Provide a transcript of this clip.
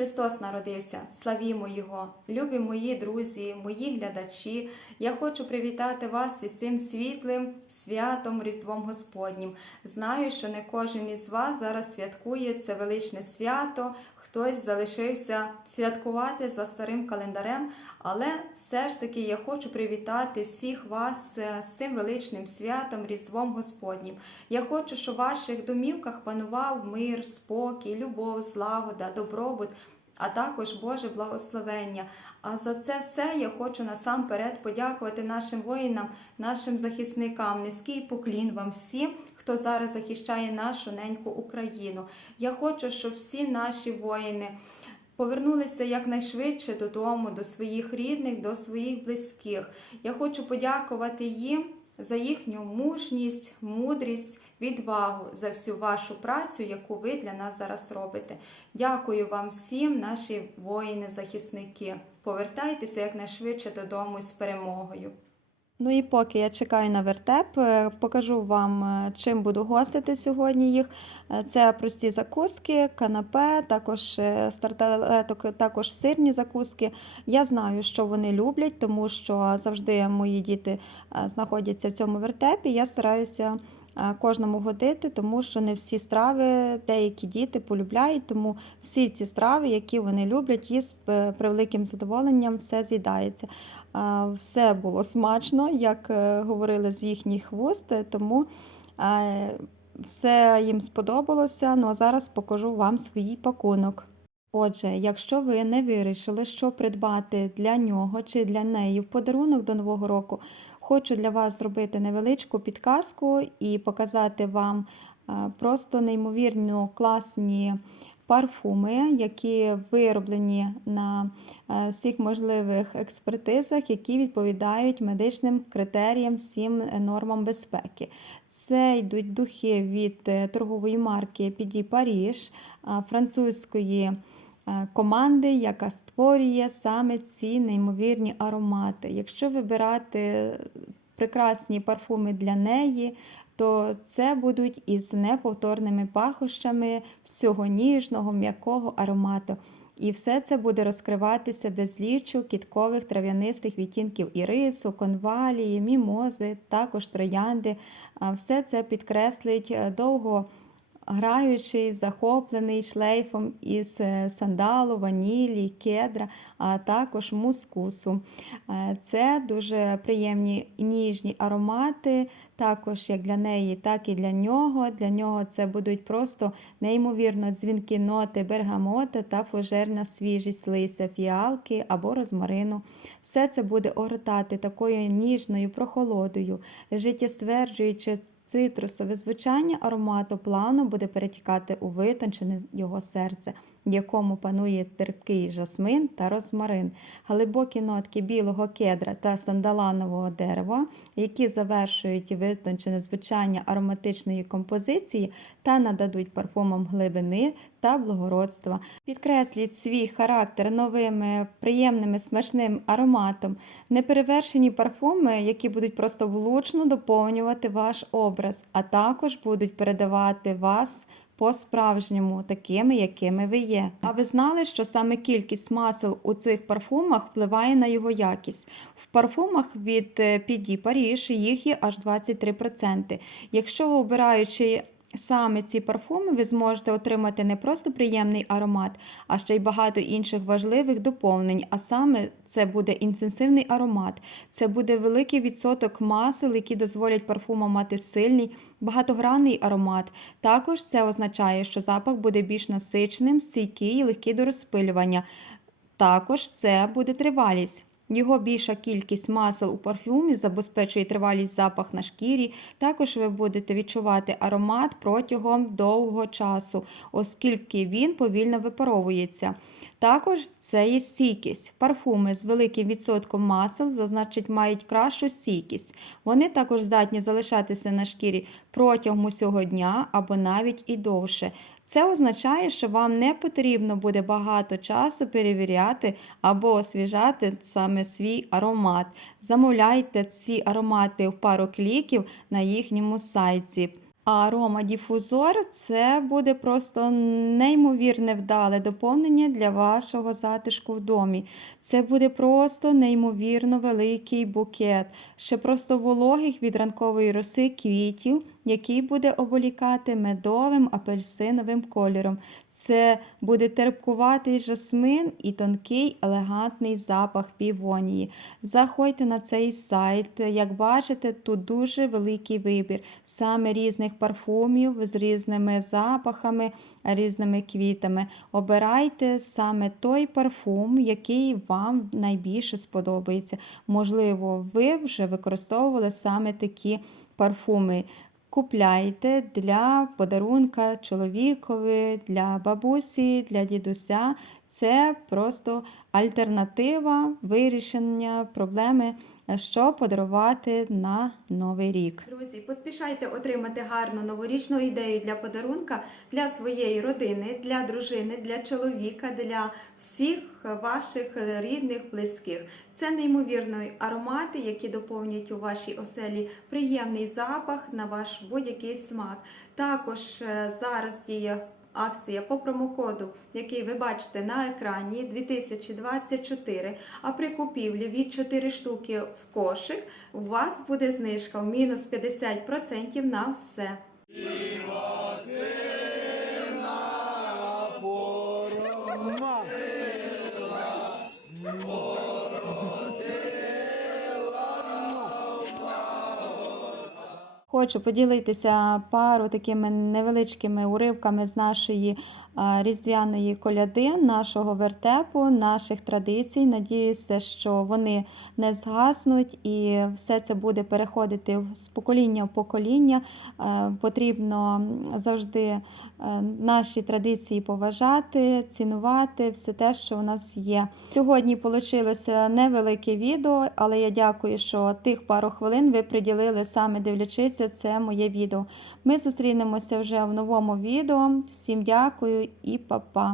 Христос народився, славімо Його, любі мої друзі, мої глядачі. Я хочу привітати вас із цим світлим святом Різдвом Господнім. Знаю, що не кожен із вас зараз святкує це величне свято. Хтось залишився святкувати за старим календарем, але все ж таки я хочу привітати всіх вас е, з цим величним святом Різдвом Господнім. Я хочу, щоб в ваших домівках панував мир, спокій, любов, злагода, добробут, а також Боже благословення. А за це все я хочу насамперед подякувати нашим воїнам, нашим захисникам. Низький поклін вам всім, хто зараз захищає нашу неньку Україну. Я хочу, щоб всі наші воїни повернулися якнайшвидше додому, до своїх рідних, до своїх близьких. Я хочу подякувати їм за їхню мужність, мудрість, відвагу за всю вашу працю, яку ви для нас зараз робите. Дякую вам всім, наші воїни-захисники. Повертайтеся якнайшвидше додому з перемогою. Ну і поки я чекаю на вертеп, е, покажу вам, е, чим буду гостити сьогодні їх. Е, Це прості закуски, канапе, також стартелеток, також сирні закуски. Я знаю, що вони люблять, тому що завжди мої діти знаходяться в цьому вертепі. Я стараюся кожному годити, тому що не всі страви деякі діти полюбляють, тому всі ці страви, які вони люблять, їсть з превеликим задоволенням все з'їдається. Все було смачно, як е, говорили з їхніх вуст, е, тому е, все їм сподобалося. Ну а зараз покажу вам свій пакунок. Отже, якщо ви не вирішили, що придбати для нього чи для неї в подарунок до Нового року, хочу для вас зробити невеличку підказку і показати вам е, просто неймовірно класні парфуми, які вироблені на е, всіх можливих експертизах, які відповідають медичним критеріям, всім нормам безпеки. Це йдуть духи від е, торгової марки PD Paris, французької команди, яка створює саме ці неймовірні аромати. Якщо вибирати прекрасні парфуми для неї, то це будуть із неповторними пахощами всього ніжного, м'якого аромату. І все це буде розкриватися безлічу кіткових трав'янистих відтінків ірису, конвалії, мімози, також троянди. Все це підкреслить е, довго граючий, захоплений шлейфом із е, сандалу, ванілі, кедра, а також мускусу. Е, Це дуже приємні ніжні аромати, також як для неї, так і для нього. Для нього це будуть просто неймовірно дзвінки ноти бергамота та фужерна свіжість листя, фіалки або розмарину. Все це буде огортати такою ніжною прохолодою, життєстверджуючи Цитрусове. Звучання аромату плану буде перетікати у витончене його серце, в якому панує терпкий жасмин та розмарин, глибокі нотки білого кедра та сандаланового дерева, які завершують витончене звучання ароматичної композиції та нададуть парфумам глибини та благородства. Підкресліть свій характер новими, приємними, смачним ароматом, неперевершені парфуми, які будуть просто влучно доповнювати ваш образ, а також будуть передавати вас по-справжньому, такими, якими ви є. А ви знали, що саме кількість масел у цих парфумах впливає на його якість? В парфумах від е, PD Paris їх є аж 23%. Якщо ви обираючи Саме ці парфуми ви зможете отримати не просто приємний аромат, а ще й багато інших важливих доповнень. А саме це буде інтенсивний аромат, це буде великий відсоток масел, які дозволять парфумам мати сильний, багатогранний аромат. Також це означає, що запах буде більш насиченим, стійкий і легкий до розпилювання. Також це буде тривалість. Його більша кількість масел у парфюмі забезпечує тривалість запах на шкірі. Також ви будете відчувати аромат протягом довгого часу, оскільки він повільно випаровується. Також це є стійкість. Парфуми з великим відсотком масел, зазначить, мають кращу стійкість. Вони також здатні залишатися на шкірі протягом усього дня або навіть і довше. Це означає, що вам не потрібно буде багато часу перевіряти або освіжати саме свій аромат. Замовляйте ці аромати в пару кліків на їхньому сайті. А аромадіфузор це буде просто неймовірне вдале доповнення для вашого затишку в домі. Це буде просто неймовірно великий букет, ще просто вологих від ранкової роси квітів, який буде оболікати медовим апельсиновим кольором. Це буде терпкуватий жасмин і тонкий елегантний запах півонії. Заходьте на цей сайт. Як бачите, тут дуже великий вибір саме різних парфумів з різними запахами, різними квітами. Обирайте саме той парфум, який вам найбільше сподобається. Можливо, ви вже використовували саме такі парфуми. Купляйте для подарунка чоловікові, для бабусі, для дідуся. Це просто альтернатива вирішення проблеми, що подарувати на новий рік. Друзі, поспішайте отримати гарну новорічну ідею для подарунка для своєї родини, для дружини, для чоловіка, для всіх ваших рідних, близьких. Це неймовірні аромати, які доповнюють у вашій оселі приємний запах на ваш будь-який смак. Також е, зараз діє акція по промокоду, який ви бачите на екрані 2024. А при купівлі від 4 штуки в кошик у вас буде знижка в мінус 50% на все. Хочу поділитися пару такими невеличкими уривками з нашої різдвяної коляди, нашого вертепу, наших традицій. Надіюся, що вони не згаснуть і все це буде переходити з покоління в покоління. Е, Потрібно завжди е, наші традиції поважати, цінувати все те, що у нас є. Сьогодні вийшло невелике відео, але я дякую, що тих пару хвилин ви приділили саме дивлячись це моє відео. Ми зустрінемося вже в новому відео. Всім дякую і па-па!